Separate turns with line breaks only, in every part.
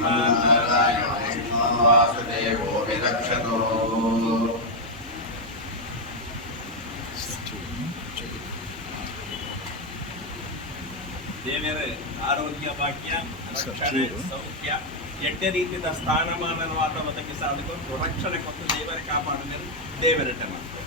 श्रीमान्नारायण विष्णो वासुदेवो विरक्षतो ದೇವರೇ ಆರೋಗ್ಯ ಭಾಗ್ಯ ರಕ್ಷಣೆ ಸೌಖ್ಯ ಎಟ್ಟೆ ರೀತಿಯ ಸ್ಥಾನಮಾನವಾದ ಒದಗಿಸಾದಕ್ಕೂ ರಕ್ಷಣೆ ಕೊಟ್ಟು ದೇವರೇ ಕಾಪಾಡಲು ದೇವರೇ ಮಾಡ್ತಾರೆ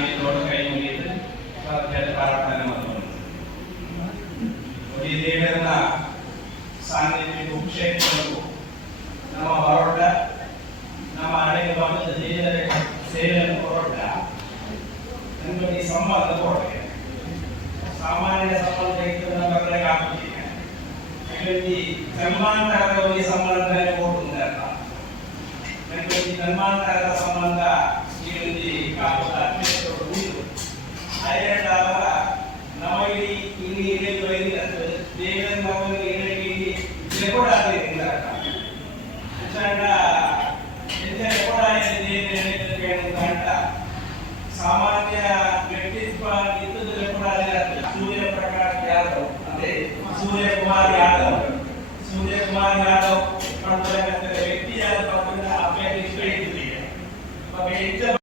ಸಾನ್ನಿಧ್ಯವೊಳಗೆ ಕೈ ಮುಗಿದು ಪ್ರಾರ್ಥನೆ ಪ್ರಾರ್ಥನೆ ಮಾಡೋಣ ಈ ದೇವರನ್ನ ಸಾನ್ನಿಧ್ಯ ಕ್ಷೇತ್ರವು ನಮ್ಮ ಹೊರಟ ನಮ್ಮ ಹಳೆಯ ಭಾಗದ ದೇವರ ಸೇವೆಯನ್ನು ಹೊರಟ ನಮಗೆ ಈ ಸಂಬಂಧ ಕೊಡಬೇಕು ಸಾಮಾನ್ಯ ಸಂಬಂಧ ಇತ್ತು ನಮ್ಮ ಆಗುತ್ತಿಲ್ಲ ಹಾಗಾಗಿ ಜನ್ಮಾಂತರದ ಸಂಬಂಧ ಕೊಡುವುದಲ್ಲ ನನಗೆ ಜನ್ಮಾಂತರದ ಸಂಬಂಧ ಸಾಮಾನ್ಯ ವ್ಯಕ್ತಿತ್ವ ಇದ್ದದ್ದು ರೆಕಾರ್ಡ್ ಆಗಿಲ್ಲ ಸೂರ್ಯ ಪ್ರಕಾಶ್ ಯಾದವ್ ಅಂದ್ರೆ ಸೂರ್ಯಕುಮಾರ್ ಯಾದವ್ ಸೂರ್ಯಕುಮಾರ್ ಯಾದವ್ ಮಾಡ್ತಕ್ಕಂಥ ವ್ಯಕ್ತಿಯಾದ ಪಕ್ಕದ ಅಭ್ಯರ್ಥಿ ಇಟ್ಟಿದೆ ಹೆಚ್ಚು